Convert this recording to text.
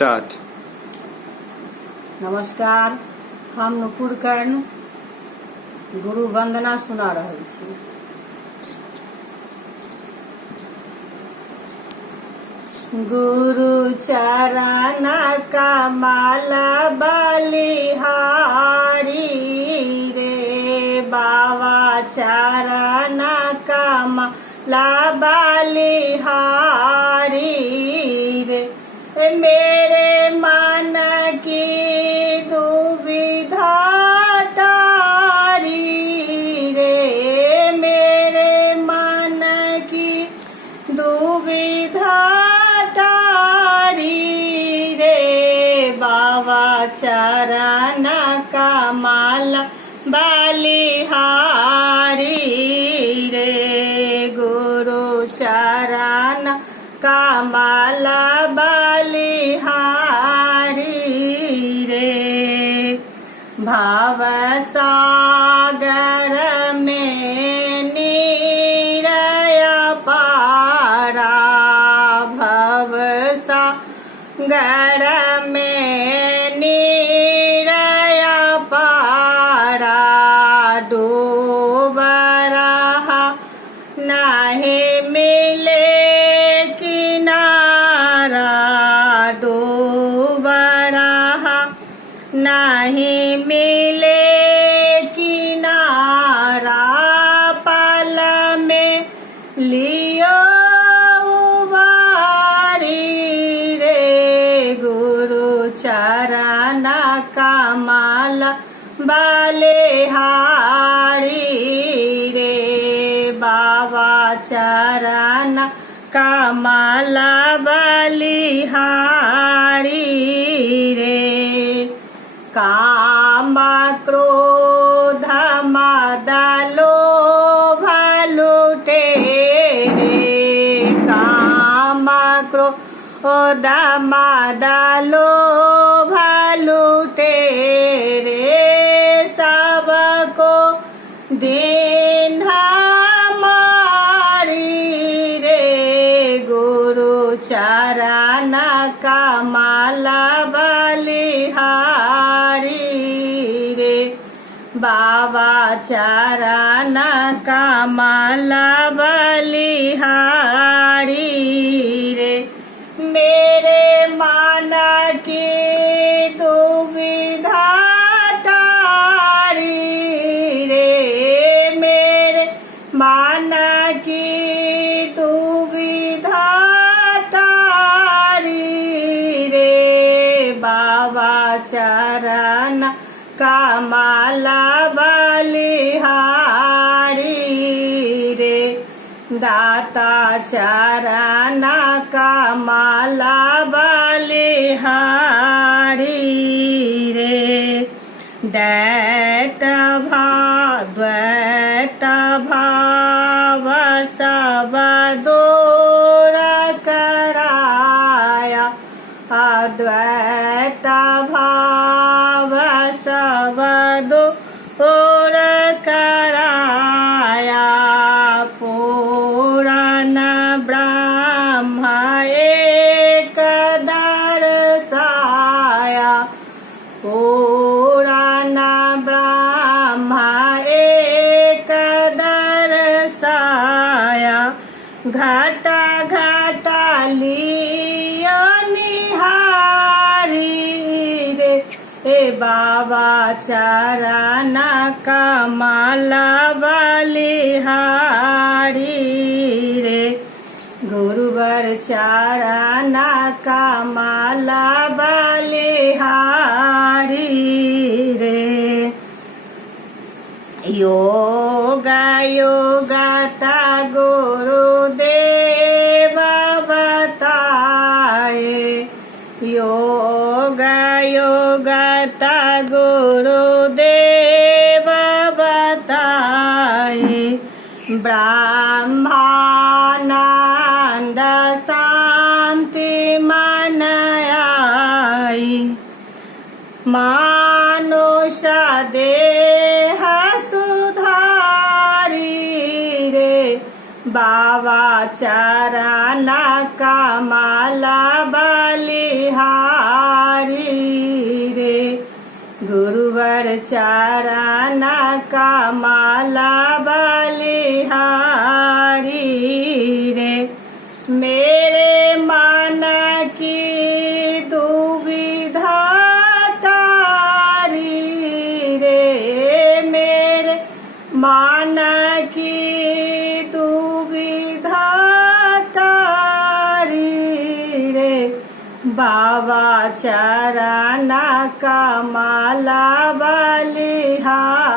Start. नमस्कार, हम नुपुर कर्ण गुरु वंदना सुना रहल छी। गुरु चरण का माला बलिहारी रे, बाबा चरण का माला बलिहारी रे, मेरे मन की दुविधा तारी रे, मेरे मन की दुविधा तारी रे, बाबा चरण का माला बलिहारी रे, गुरु चरण का माला बलिहारी रे, भव सागर में नीरय पारा, भव सागर में नीरय पारा, डूब रहा नहीं मिले किनारा, डूब रहा नहीं मिले किनारा, पल में लियो उबारी रे, गुरु चरण का माला बलिहारी रे, बाबा चरण का माला बलिहारी रे, काम क्रोध मद लोभ लुटे रे, काम क्रोध मद लोभ लुटे रे, सबको दीन हमारी रे, गुरु चरण का माला बलिहारी रे, बाबा चरण का माला बलिहारी रे, मेरे मन की दुविधा तारी रे, मेरे मन की दुविधा तारी रे, बाबा चरण का माला बलिहारी रे, दाता चरण का माला बलिहारी रे, द्वैत भाव सब दूर कराया, अद्वैत भाव सब दूर कराया, पूर्ण ब्रह्म एक दर्शाया, पूर्ण ब्रह्म एक दर्शाया, घट घट लियो निहारी रे, ए बाबा चरण का माला बलिहारी रे, गुरुवर चरण का माला बलिहारी रे, योग योगता गुरुदेव बताए, योग योगता गुरुदेव बताए, ब्रह्मानंद शांति मन आई, मानुष देह सुधारी रे, बाबा चरण कमल बलिहारी। रे गुरुवर चरण का माला बलिहारी रे मेरे मन की दुविधा तारी रे मेरे मन की दुविधा तारी रे बाबा चरण का माला बलिहारी